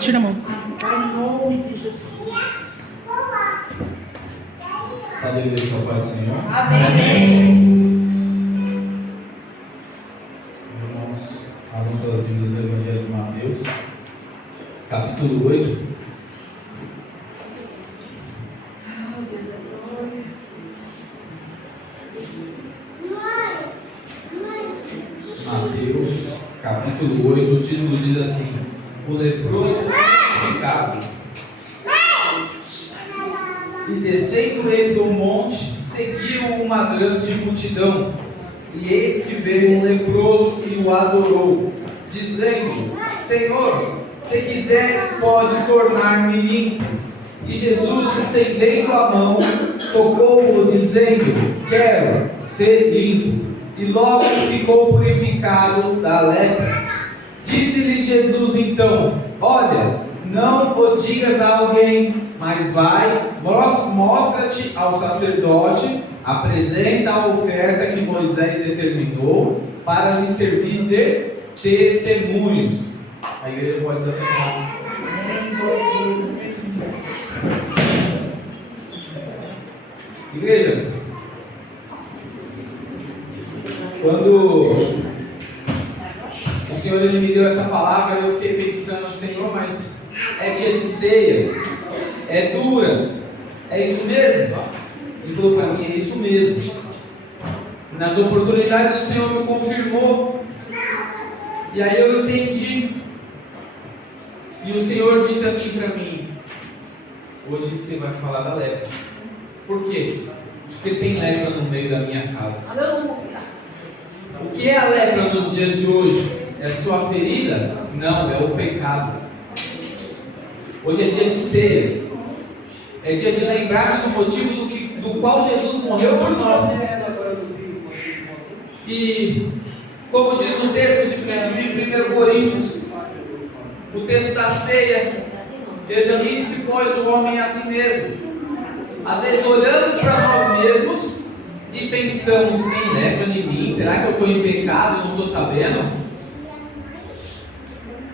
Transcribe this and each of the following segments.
Tira a mão. Cadê a igreja do Pai Senhor? Amém. Irmãos, abram suas Bíblias do Evangelho de Mateus, capítulo 8. Mateus, capítulo 8, o título diz assim: O leproso pecado. E descendo ele do monte, seguiu uma grande multidão. E eis que veio um leproso e o adorou, dizendo: Senhor, se quiseres, pode tornar-me limpo. E Jesus, estendendo a mão, tocou-o, dizendo: Quero ser limpo. E logo ficou purificado da lepra. Disse-lhe Jesus então: Olha, não o digas a alguém, mas vai, mostra-te ao sacerdote, apresenta a oferta que Moisés determinou para lhe servir de testemunhos. A igreja pode se assentar. Igreja, quando o Senhor ele me deu essa palavra, eu fiquei pensando: Senhor, mas é dia de ceia, é dura, é isso mesmo? Ele falou para mim: é isso mesmo. Nas oportunidades o Senhor me confirmou, e aí eu entendi. E o Senhor disse assim para mim: hoje você vai falar da lepra. Por quê? Porque tem lepra no meio da minha casa. O que é a lepra nos dias de hoje? É sua ferida? Não, é o pecado. Hoje é dia de ceia. É dia de lembrarmos o motivo do qual Jesus morreu por nós. E, como diz no texto de 1 Coríntios, o texto da ceia: examine-se, pois, o homem a si mesmo. Às vezes olhamos para nós mesmos e pensamos: tem lepra em mim? Será que eu estou em pecado e não estou sabendo?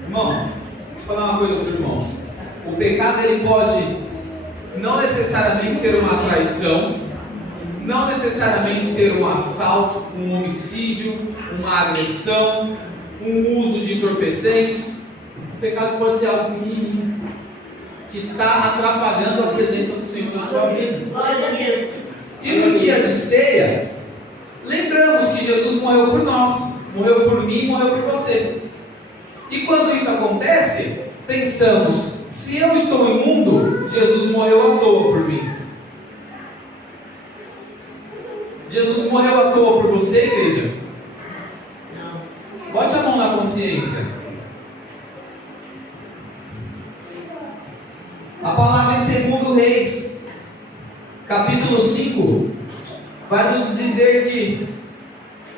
Irmão, deixa eu falar uma coisa para os irmãos. O pecado ele pode não necessariamente ser uma traição, não necessariamente ser um assalto, um homicídio, uma agressão, um uso de entorpecentes. O pecado pode ser algo pequenininho que está atrapalhando a presença do Senhor na sua vida. E no dia de ceia, lembramos que Jesus morreu por nós, morreu por mim, morreu por você. E quando isso acontece, pensamos: se eu estou imundo, Jesus morreu à toa por mim. Jesus morreu à toa por você, igreja? Bote a mão na consciência. A palavra em 2 Reis, capítulo 5, vai nos dizer que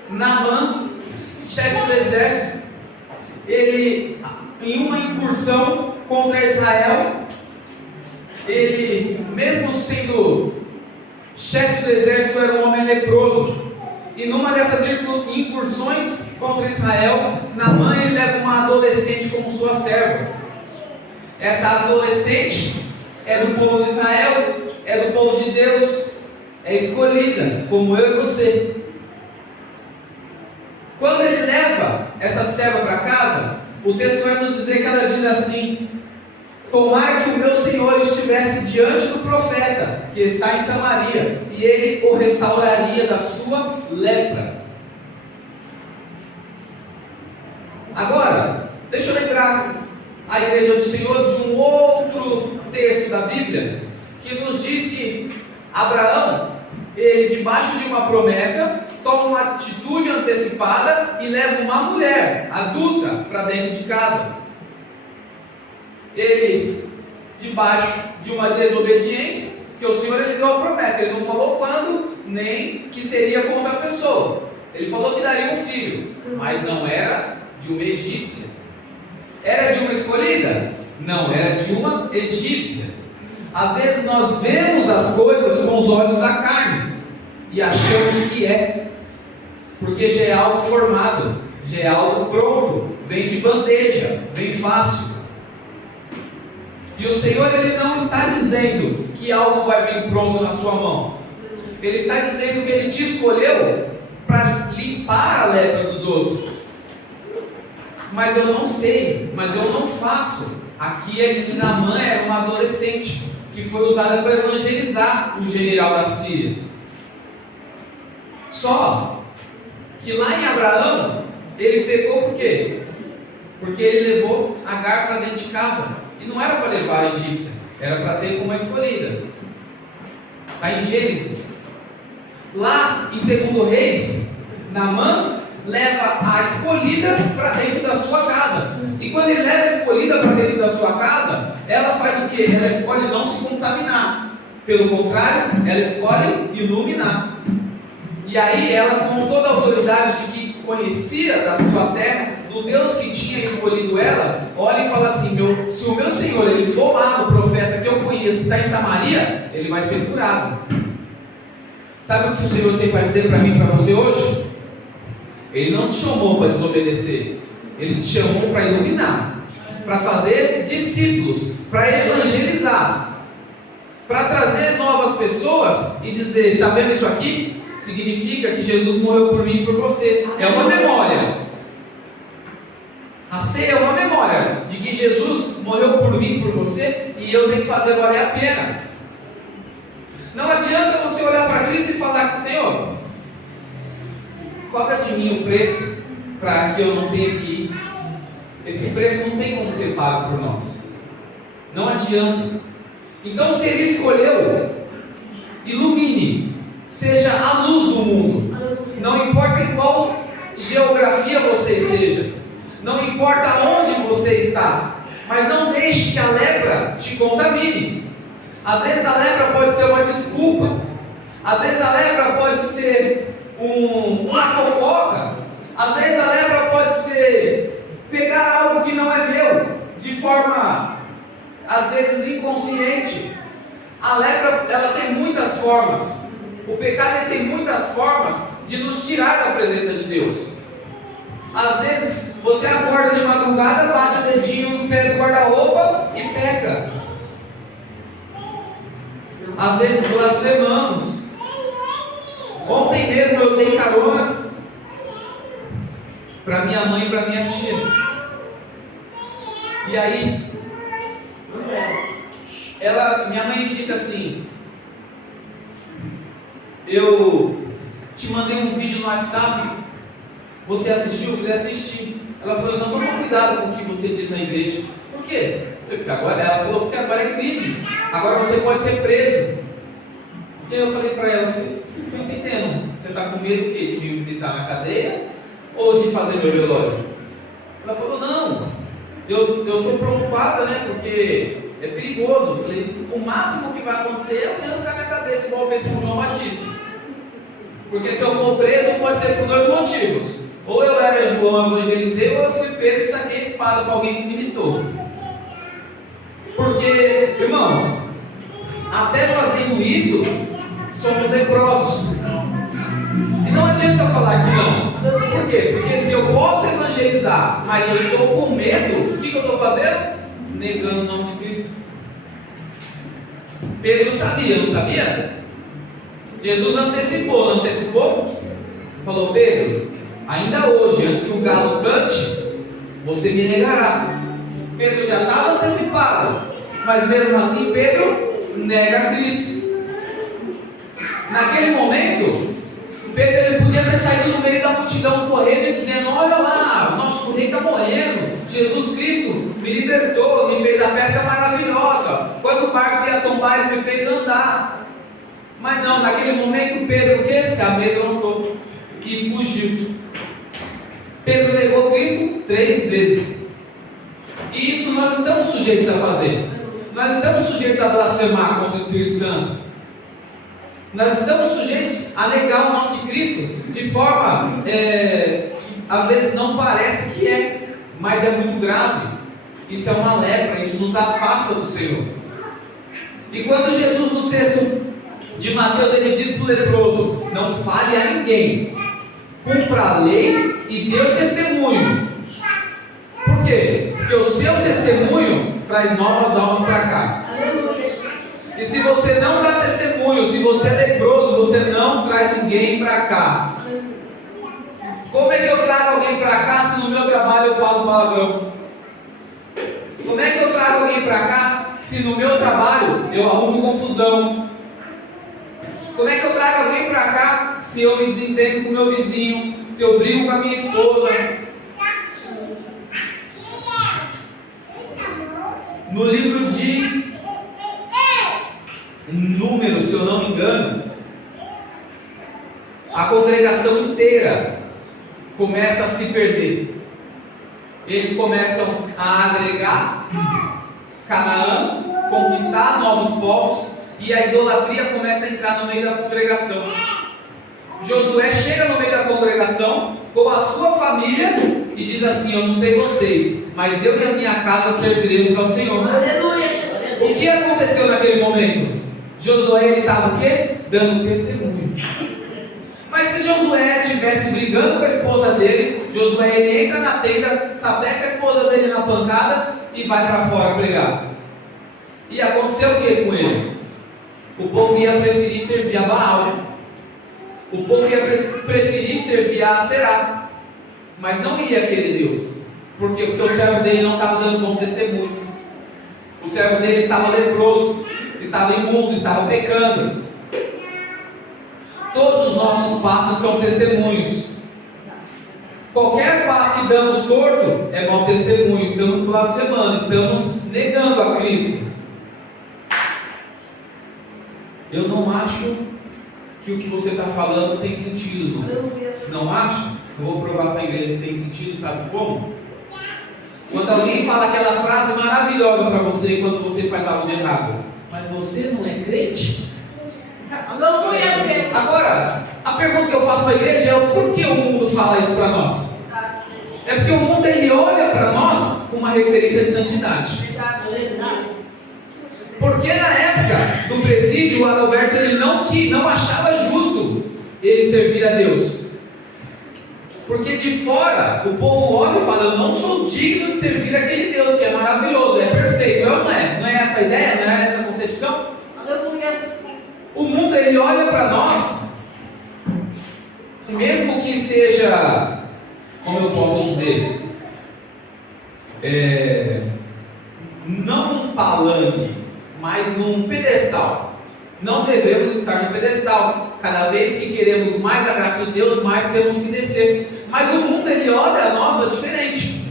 Naamã, chefe do exército, ele, em uma incursão contra Israel, ele, mesmo sendo chefe do exército, era um homem leproso. E numa dessas incursões contra Israel, Naamã ele leva uma adolescente como sua serva. Essa adolescente é do povo de Israel, é do povo de Deus, é escolhida, como eu e você. Quando ele leva essa serva para casa, o texto vai nos dizer que ela diz assim: tomara que o meu Senhor estivesse diante do profeta que está em Samaria, e ele o restauraria da sua lepra. Agora, deixa eu lembrar a igreja do Senhor de um outro texto da Bíblia, que nos diz que Abraão, ele, debaixo de uma promessa, toma uma atitude antecipada e leva uma mulher adulta para dentro de casa. Ele, debaixo de uma desobediência, que o Senhor ele deu a promessa, ele não falou quando, nem que seria contra a pessoa. Ele falou que daria um filho, mas não era de uma egípcia. Era de uma escolhida? Não, era de uma egípcia. Às vezes nós vemos as coisas os olhos da carne e achamos que é, porque já é algo formado, já é algo pronto, vem de bandeja, vem fácil. E o Senhor, Ele não está dizendo que algo vai vir pronto na sua mão. Ele está dizendo que Ele te escolheu para limpar a lepra dos outros. Mas eu não sei, mas eu não faço. Aqui a Naamã era uma adolescente que foi usada para evangelizar o general da Síria. Só que lá em Abraão, ele pegou por quê? Porque ele levou Agar para dentro de casa. E não era para levar a egípcia, era para ter como escolhida. Está em Gênesis. Lá em 2 Reis, Naamã leva a escolhida para dentro da sua casa. E quando ele leva a escolhida para dentro da sua casa, ela faz o quê? Ela escolhe não se contaminar. Pelo contrário, ela escolhe iluminar. E aí ela, com toda a autoridade de que conhecia da sua terra, do Deus que tinha escolhido ela, olha e fala assim: se o meu Senhor ele for lá no profeta que eu conheço, que está em Samaria, ele vai ser curado. Sabe o que o Senhor tem para dizer para mim e para você hoje? Ele não te chamou para desobedecer, Ele te chamou para iluminar, para fazer discípulos, para evangelizar, para trazer novas pessoas e dizer: está vendo isso aqui? Significa que Jesus morreu por mim e por você. É uma memória. A ceia é uma memória de que Jesus morreu por mim e por você, e eu tenho que fazer valer a pena. Não adianta você olhar para Cristo e falar: Senhor, cobra de mim o preço para que eu não tenha que ir. Esse preço não tem como ser pago por nós. Não adianta. Então, se Ele escolheu, ilumine, seja a luz do mundo. Não importa em qual geografia você esteja, não importa onde você está, mas não deixe que a lepra te contamine. Às vezes a lepra pode ser uma desculpa, às vezes a lepra pode ser uma fofoca, às vezes a lepra pode ser pegar algo que não é meu, de forma às vezes inconsciente. A lepra, ela tem muitas formas. O pecado, ele tem muitas formas de nos tirar da presença de Deus. Às vezes você acorda de madrugada, bate o dedinho no pé do guarda-roupa e peca. Às vezes blasfemamos. Ontem mesmo eu dei carona para minha mãe e para minha tia. E aí minha mãe me disse assim: eu te mandei um vídeo no WhatsApp, você assistiu? Eu falei: assisti. Ela falou: não, toma cuidado com o que você diz na igreja. Por quê? Ela falou: porque agora é crime, agora você pode ser preso. E aí eu falei para ela: não estou entendendo, você está com medo de me visitar na cadeia ou de fazer meu velório? Ela falou: não, eu estou preocupada, né, porque é perigoso. Eu falei: o máximo que vai acontecer é eu arrancar minha cabeça, igual fez com o João Batista. Porque se eu for preso, pode ser por 2 motivos: ou eu era João, evangelizei, ou eu fui Pedro e saquei a espada para alguém que me imitou. Porque, irmãos, até fazendo isso, somos leprosos. E não adianta falar que não. Por quê? Porque se eu posso evangelizar, mas eu estou com medo, o que eu estou fazendo? Negando o nome de Cristo. Pedro sabia, não sabia? Jesus antecipou, não antecipou? Falou: Pedro, ainda hoje, antes que o galo cante, você me negará. Pedro já estava antecipado, mas mesmo assim Pedro nega Cristo. Naquele momento, Pedro ele podia ter saído no meio da multidão correndo e dizendo: olha lá, o nosso rei está morrendo, Jesus Cristo me libertou, me fez a festa maravilhosa, quando o barco ia tombar ele me fez andar. Mas não, naquele momento Pedro o que? Se amedrontou e fugiu. Pedro negou Cristo 3 vezes. E isso nós estamos sujeitos a fazer. Nós estamos sujeitos a blasfemar contra o Espírito Santo. Nós estamos sujeitos a negar o nome de Cristo de forma que às vezes não parece que é, mas é muito grave. Isso é uma lepra, isso nos afasta do Senhor. E quando Jesus, no texto de de Mateus, ele diz para o leproso: não fale a ninguém, cumpra a lei e dê o testemunho. Por quê? Porque o seu testemunho traz novas almas para cá. E se você não dá testemunho, se você é leproso, você não traz ninguém para cá. Como é que eu trago alguém para cá se no meu trabalho eu falo palavrão? Como é que eu trago alguém para cá se no meu trabalho eu arrumo confusão? Como é que eu trago alguém para cá se eu me desentendo com o meu vizinho, se eu brigo com a minha esposa? No livro de Números, se eu não me engano, a congregação inteira começa a se perder. Eles começam a agregar Canaã, conquistar novos povos, e a idolatria começa a entrar no meio da congregação. Josué chega no meio da congregação com a sua família e diz assim: eu não sei vocês, mas eu e a minha casa serviremos ao Senhor. Aleluia. O que aconteceu naquele momento? Josué, ele estava o quê? Dando testemunho. Mas se Josué estivesse brigando com a esposa dele, Josué ele entra na tenda, sapeca a esposa dele na pancada e vai para fora pregar. E aconteceu o que com ele? O povo ia preferir servir a Baal. O povo ia preferir servir a Aserá. Mas não ia querer Deus. Por quê? Porque o servo dele não estava dando bom testemunho. O servo dele estava leproso, estava imundo, estava pecando. Todos os nossos passos são testemunhos. Qualquer passo que damos torto é mau testemunho. Estamos blasfemando, estamos negando a Cristo. Eu não acho que o que você está falando tem sentido, Lucas. Não acho? Eu vou provar para a igreja que tem sentido, sabe como? Quando alguém fala aquela frase maravilhosa para você quando você faz algo de errado: mas você não é crente? Agora, a pergunta que eu faço para a igreja é: por que o mundo fala isso para nós? É porque o mundo ele olha para nós com uma referência de santidade. Porque na época do presídio, o Adalberto ele não achava justo ele servir a Deus. Porque de fora o povo olha e fala: eu não sou digno de servir aquele Deus que é maravilhoso, é perfeito. Não é? Não é essa a ideia? Não é essa a concepção? O mundo ele olha para nós, mesmo que seja, como eu posso dizer, não num palanque, mas num pedestal. Não devemos estar no pedestal. Cada vez que queremos mais a graça de Deus, mais temos que descer. Mas o mundo ele olha a nós diferente.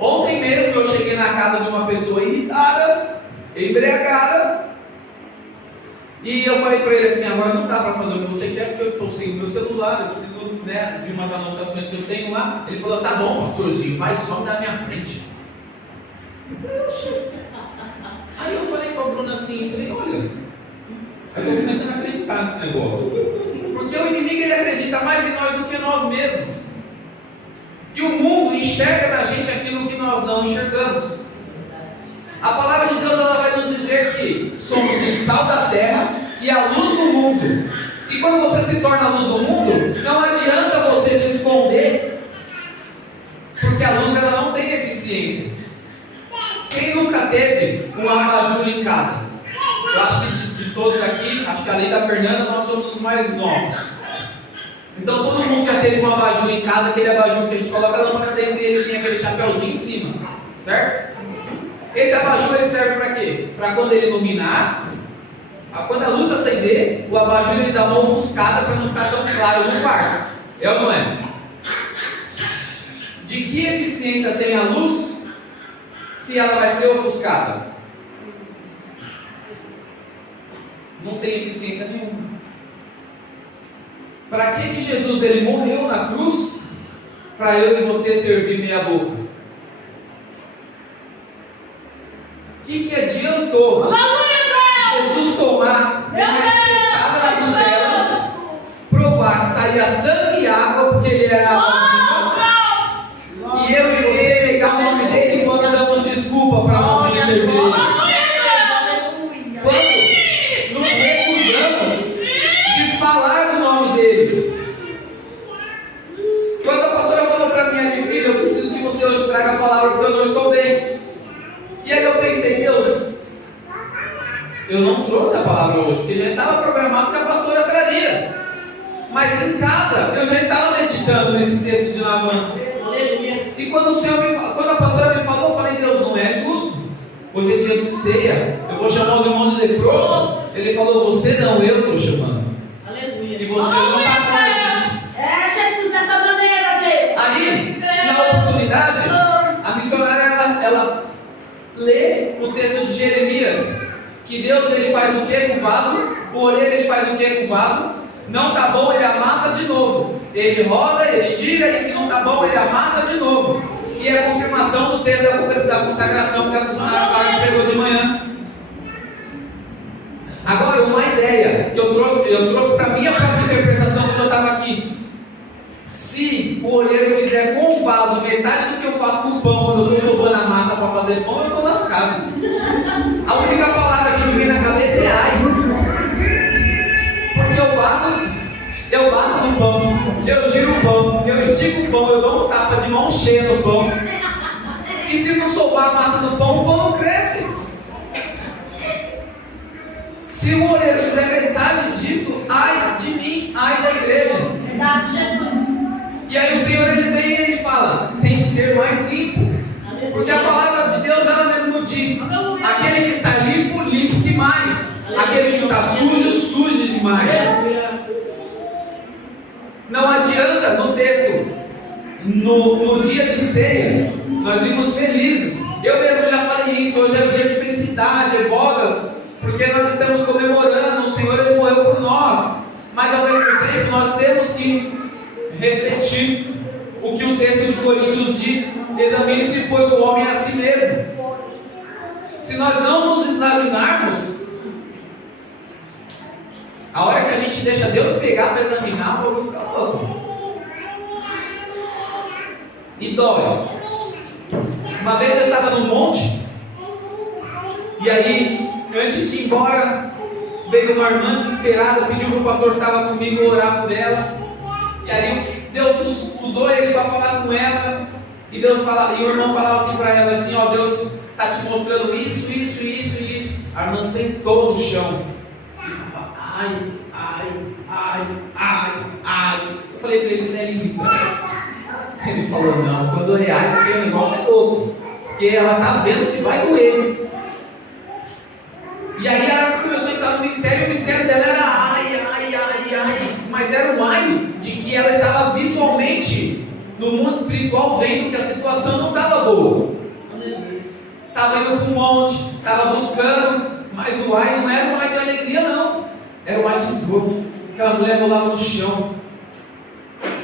Ontem mesmo eu cheguei na casa de uma pessoa irritada, embriagada, e eu falei para ele assim: agora não dá para fazer o que você quer, porque eu estou sem o meu celular, eu preciso, de umas anotações que eu tenho lá. Ele falou: tá bom, pastorzinho, vai, some da minha frente. Aí eu falei para a Bruna assim, falei: olha, eu estou começando a acreditar nesse negócio. Porque o inimigo ele acredita mais em nós do que nós mesmos. E o mundo enxerga na gente aquilo que nós não enxergamos. A palavra de Deus ela vai nos dizer que somos o sal da terra e a luz do mundo. E quando você se torna a luz do mundo, não adianta você se esconder, porque a luz ela não tem eficiência. Quem nunca teve um abajur em casa? Eu acho que de todos aqui, acho que além da Fernanda, nós somos os mais novos. Então todo mundo já teve um abajur em casa, aquele abajur que a gente coloca a lâmpada dentro e ele tem aquele chapéuzinho em cima, certo? Esse abajur ele serve para quê? Para quando ele iluminar, quando a luz acender, o abajur ele dá uma ofuscada para não ficar tão claro no quarto. É ou não é? De que eficiência tem a luz se ela vai ser ofuscada? Não tem eficiência nenhuma. Para que Jesus ele morreu na cruz? Para eu e você servir meia boca. O que adiantou Jesus tomar uma espetada na costela, provar que saía sangue e água porque ele era a vida, e eu e você pegar o nome dele quando damos desculpa para não vir servir ele? Quando nos Eu não trouxe a palavra hoje, porque já estava programado que a pastora traria. Mas em casa, eu já estava meditando nesse texto de Naamã. E quando quando a pastora me falou, eu falei, Deus, não é justo. Hoje é dia de ceia, eu vou chamar os irmãos de leproso. Ele falou, você não, eu estou chamando. Aleluia. E você não está falando disso. É Jesus dessa maneira, Deus. Aí, na oportunidade, a missionária, ela lê o texto de Jeremias, que Deus ele faz o que com o vaso? O oleiro ele faz o que com o vaso? Não está bom, ele amassa de novo. Ele roda, ele gira, e se não está bom, ele amassa de novo. E é a confirmação do texto da consagração que a missionária Fábio pregou de manhã. Agora, uma ideia que eu trouxe para a minha própria interpretação quando eu estava aqui. Se o oleiro fizer com o vaso metade do que eu faço com o pão, quando eu estou roubando a massa para fazer pão, eu estou lascado. A única palavra que me vem na cabeça é ai. Porque eu bato no pão, eu giro o pão, eu estico o pão, eu dou uns tapas de mão cheia no pão. E se não soltar a massa do pão, o pão não cresce. Se o oleiro fizer metade disso, ai de mim, ai da igreja. Verdade, Jesus. E aí o Senhor ele vem e ele fala, tem que ser mais limpo. Porque a palavra de Deus ela mesmo diz, aquele que está limpo, limpe-se mais. Aquele que está sujo, suje demais. Não adianta no texto, no dia de ceia, nós vimos felizes. Eu mesmo já falei isso, hoje é um dia de felicidade, de bodas, porque nós estamos comemorando, o Senhor ele morreu por nós. Mas ao mesmo tempo nós temos que refletir o que o texto de Coríntios diz: examine-se, pois o homem é a si mesmo. Se nós não nos examinarmos, a hora que a gente deixa Deus pegar para examinar, o povo fica louco. E dói. Uma vez eu estava no monte, e aí, antes de ir embora, veio uma irmã desesperada, pediu para o pastor que estava comigo orar por ela. E aí Deus usou ele para falar com ela. E o irmão falava assim para ela assim, ó, Deus está te mostrando isso. A irmã sentou no chão. Ai. Eu falei para ele, é lista. Ele falou, não, quando é ai, porque o negócio é louco. Porque ela está vendo que vai doer. E aí ela começou a entrar no mistério, e o mistério dela era ai. Mas era um ai de que ela estava visualmente no mundo espiritual vendo que a situação não estava boa. Estava indo para um monte, estava buscando, mas o ai não era um ai de alegria não. Era um ai de dor. Aquela mulher rolava no chão.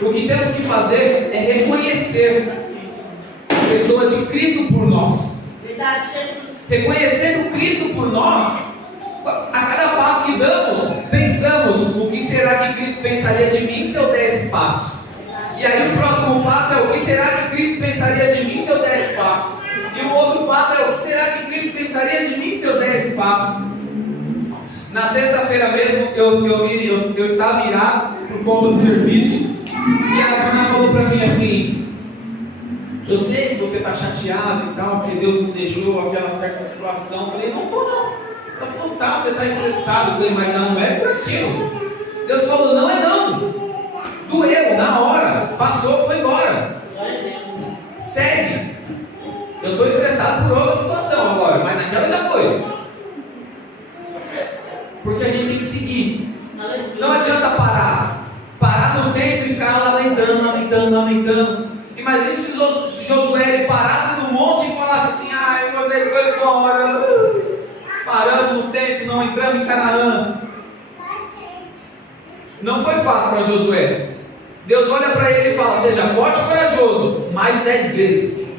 O que temos que fazer é reconhecer a pessoa de Cristo por nós. Verdade, Jesus. Reconhecendo Cristo por nós, a cada passo que damos, pensamos: o que será que Cristo pensaria de mim se eu der esse passo? E aí o próximo passo é: o que será que Cristo pensaria de mim se eu der esse passo? E o outro passo é: o que será que Cristo pensaria de mim se eu der esse passo? Na sexta-feira mesmo, eu estava virado por conta do serviço, e a Bruna falou para mim assim: eu sei que você está chateado e tal, porque Deus me deixou aquela certa situação. Eu falei: não estou não. Ela falou: tá, você está estressado. Eu falei: mas já não é por aquilo. Deus falou: não é não. Doeu, na hora, passou, foi embora. Segue. Eu estou estressado por outra situação agora, mas aquela já foi. Porque a gente tem que seguir. Não adianta parar no tempo e ficar lamentando. Imagina se Josué ele parasse no monte e falasse assim: ai, Moisés foi embora, paramos no tempo, não entramos em Canaã. Não foi fácil para Josué. Deus olha para ele e fala: seja forte e corajoso, mais de 10 vezes.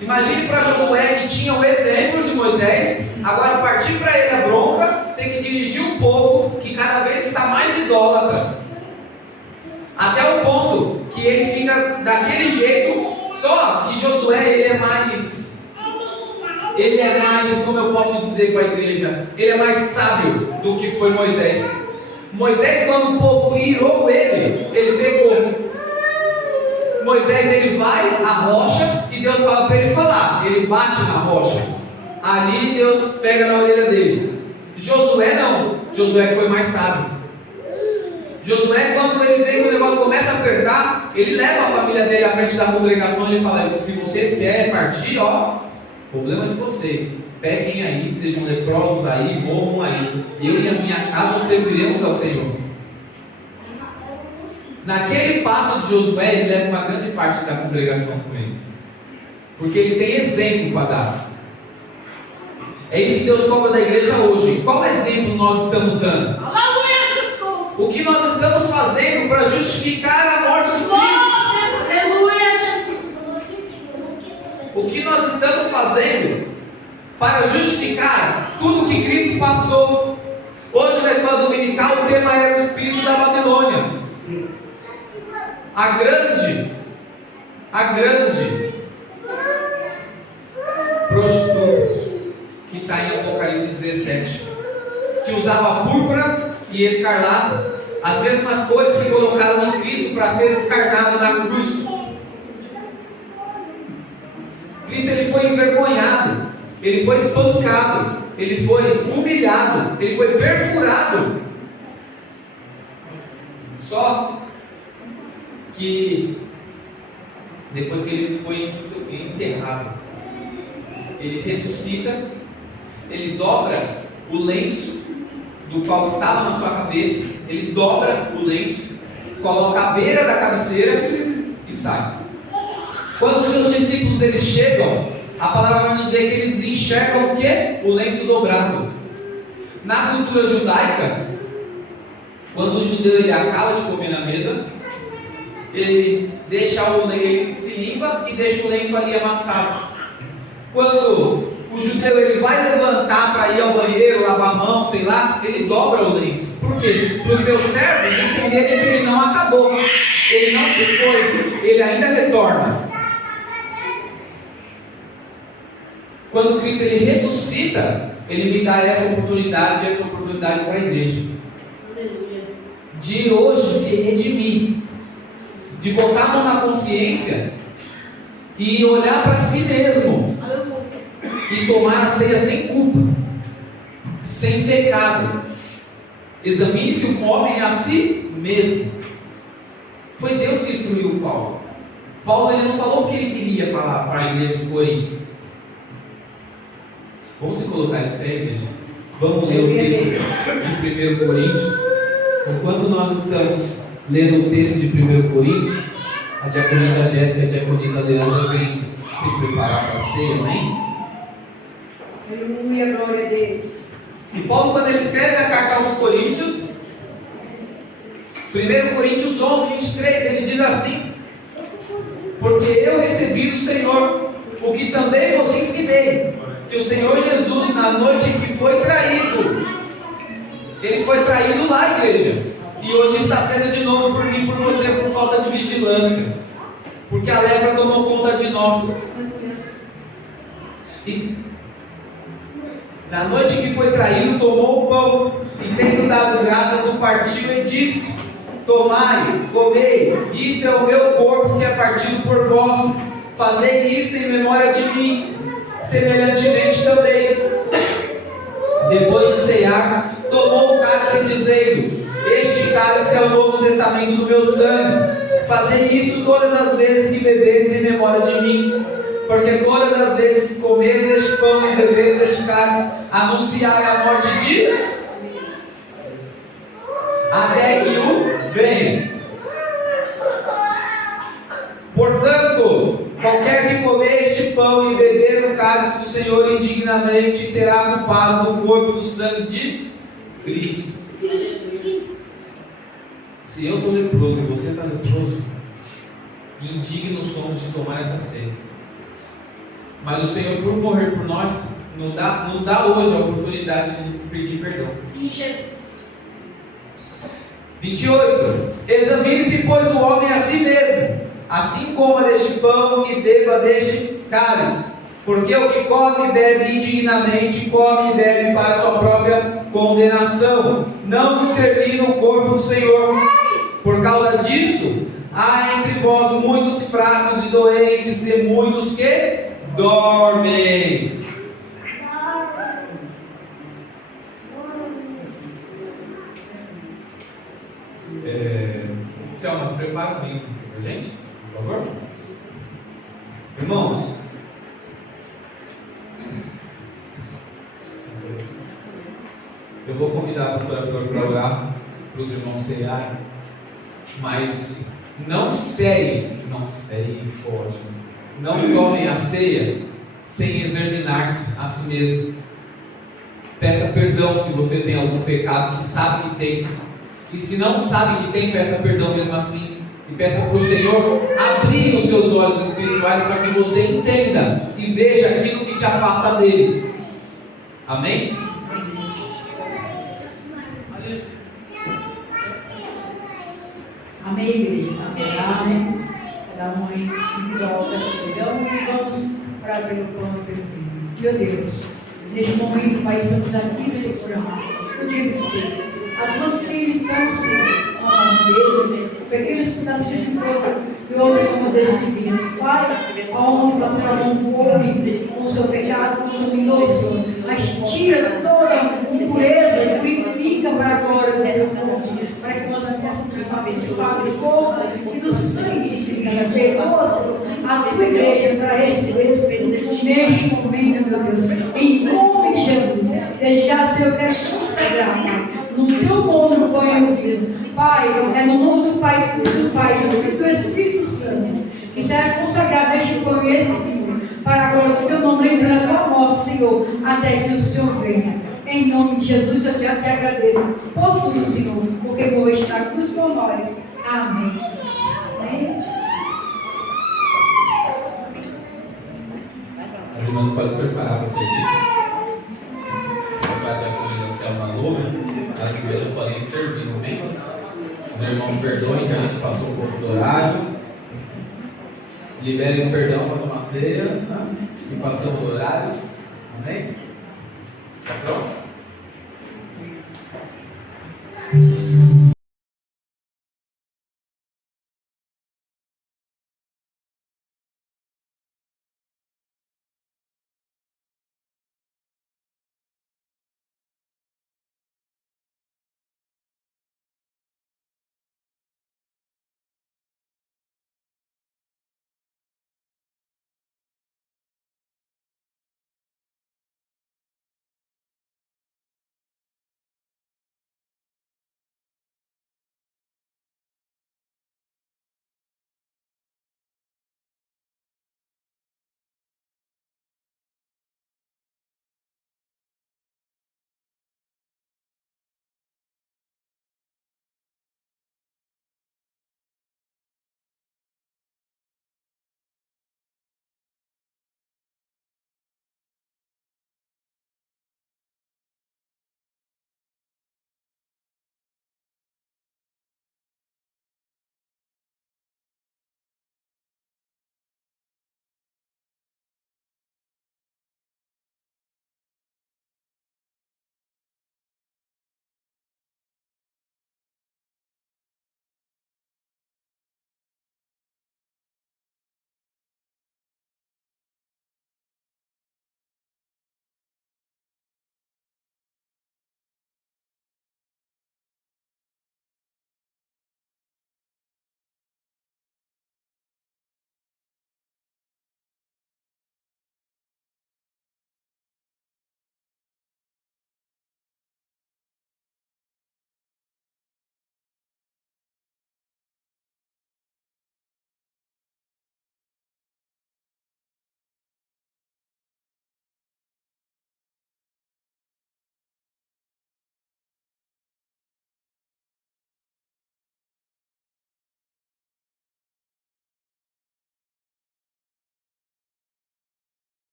Imagine para Josué, que tinha o exemplo de Moisés, agora partir para ele a bronca, tem que dirigir um povo que cada vez está mais idólatra, até o ponto que ele fica daquele jeito. Só que Josué ele é mais, como eu posso dizer com a igreja, ele é mais sábio do que foi Moisés. Moisés, quando o povo irou ele pegou. Moisés ele vai à rocha e Deus fala para ele falar, ele bate na rocha. Ali Deus pega na orelha dele. Josué não. Josué foi mais sábio. Josué, quando ele vê que o negócio começa a apertar, ele leva a família dele à frente da congregação e ele fala: se vocês querem partir, ó, problema de vocês. Peguem aí, sejam leprosos aí, morram aí. Eu e a minha casa serviremos ao Senhor. Naquele passo de Josué, ele leva uma grande parte da congregação com ele. Porque ele tem exemplo para dar. É isso que Deus cobra da igreja hoje. Qual exemplo nós estamos dando? Aleluia, Jesus. O que nós estamos fazendo para justificar a morte de Cristo? Aleluia, Jesus. O que nós estamos fazendo para justificar tudo que Cristo passou? Hoje na escola dominical o tema era o espírito da Babilônia. A grande prostituta que está em Apocalipse 17, que usava púrpura e escarlata, as mesmas cores que colocaram em Cristo para ser escarnado na cruz. Cristo, ele foi envergonhado, ele foi espancado, ele foi humilhado, ele foi perfurado. Só que depois que ele foi enterrado, ele ressuscita, ele dobra o lenço do qual estava na sua cabeça, ele dobra o lenço, coloca à beira da cabeceira e sai. Quando os seus discípulos eles chegam, a palavra vai dizer que eles enxergam o quê? O lenço dobrado. Na cultura judaica, quando o judeu ele acaba de comer na mesa, ele deixa ele se limpa e deixa o lenço ali amassado. Quando o judeu ele vai levantar para ir ao banheiro, lavar a mão, sei lá, ele dobra o lenço. Por quê? Para os seus servos entenderem que ele não acabou, ele não se foi, ele ainda retorna. Quando Cristo ele ressuscita, ele me dá essa oportunidade para a igreja. De hoje se redimir, de botar a mão na consciência e olhar para si mesmo e tomar a ceia sem culpa, sem pecado. Examine-se um homem a si mesmo. Foi Deus que instruiu Paulo. Paulo ele não falou o que ele queria falar para a igreja de Corinto. Vamos se colocar de pé, igreja. Vamos ler o texto de 1 Coríntios. Enquanto nós estamos lendo o texto de 1 Coríntios, a diaconisa Jéssica e a diaconisa Leandra vêm se preparar para a ceia, amém? Aleluia, glória a Deus. E Paulo, quando ele escreve a carta aos Coríntios, 1 Coríntios 11, 23, ele diz assim: porque eu recebi do Senhor o que também vos ensinei, que o Senhor Jesus, na noite em que foi traído, ele foi traído lá, igreja, e hoje está sendo de novo por mim e por você, por falta de vigilância, porque a lepra tomou conta de nós. E na noite que foi traído, tomou o pão, e tendo dado graças, o partiu e disse: tomai, comei, isto é o meu corpo que é partido por vós, fazei isto em memória de mim. Semelhantemente também, depois de cear, tomou o cálice dizendo: este cálice é o novo testamento do meu sangue, fazei isto todas as vezes que beberes em memória de mim. Porque todas as vezes que comeres este pão e beberes este cálice, anunciai a morte de até que o venha. Portanto, qualquer que comer este pão e beber o cálice do Senhor indignamente será culpado do corpo e do sangue de Cristo. Se eu estou leproso e você está leproso, indignos somos de tomar essa ceia. Mas o Senhor, por morrer por nós, nos dá hoje a oportunidade de pedir perdão. Sim, Jesus. 28. Examine-se, pois, o homem a si mesmo, assim coma deste pão e beba deste cálice. Porque o que come e bebe indignamente, come e bebe para sua própria condenação, não discernindo o corpo do Senhor. Por causa disso, há entre vós muitos fracos e doentes, e muitos que dormem. Selma, prepara o livro para a gente, por favor. Irmãos, eu vou convidar a pastora Flor para orar para os irmãos cearem, mas não tomem a ceia sem examinar-se a si mesmo. Peça perdão se você tem algum pecado que sabe que tem, e se não sabe que tem, peça perdão mesmo assim, e peça para o Senhor abrir os seus olhos espirituais para que você entenda e veja aquilo que te afasta dele. Amém? Amém, igreja? Amém. Cada um aí individual peça perdão e vamos orar pelo plano perfeito. Meu Deus, neste momento, Pai, estamos aqui, Senhor amado. Eu digo, Senhor, as duas filhas estão, Senhor, com a mão dele, pequenos pedacinhos de coisa e outros como Deus divino. Pai, aonde nós falamos hoje com o seu pecado luminoso, mas tira toda impureza e purifica para a glória do teu nome, para que nós possamos abençoar o povo e do sangue de Cristo. Perdoa a tua igreja para esse neste momento, meu Deus, em nome de Jesus. Deixar, Senhor, eu quero consagrar, Pai, no teu nome no banho ouvido. Pai, é no nome do Pai, do Pai, do Filho e do Espírito Santo, que seja consagrado neste banho esse, Senhor, para a glória do teu nome, lembrando a tua morte, Senhor, até que o Senhor venha. Em nome de Jesus, eu já te agradeço por tudo, Senhor, porque vou estar na cruz por nós. Amém. Amém. As irmãs podem se preparar para servir. Bate a comida Selma Loura, as igrejas podem servir, amém? Os irmãos perdoem que a gente passou um pouco do horário. Liberem o perdão para tomar ceia, tá? E passamos do horário. Amém? Tá pronto?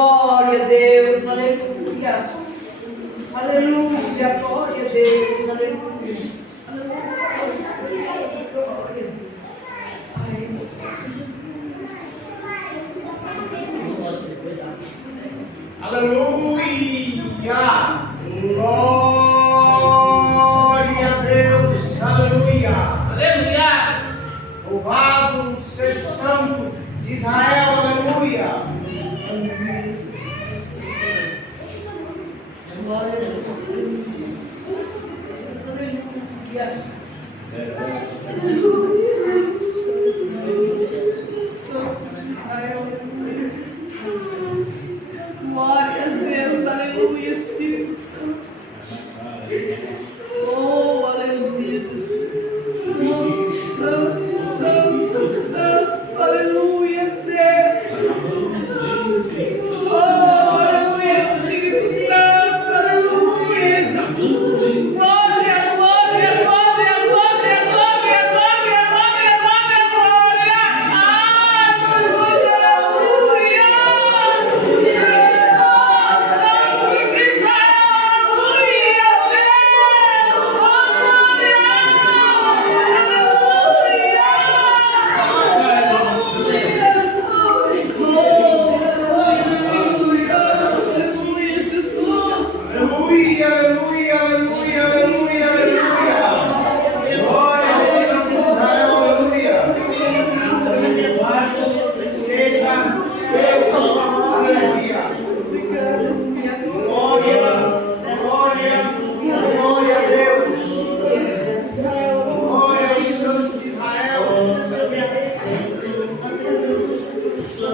Glória a Deus, aleluia. Aleluia, glória a Deus, aleluia. Aleluia! Glória a Deus! Aleluia! Aleluia. Louvado seja o Santo de Israel! Aleluia!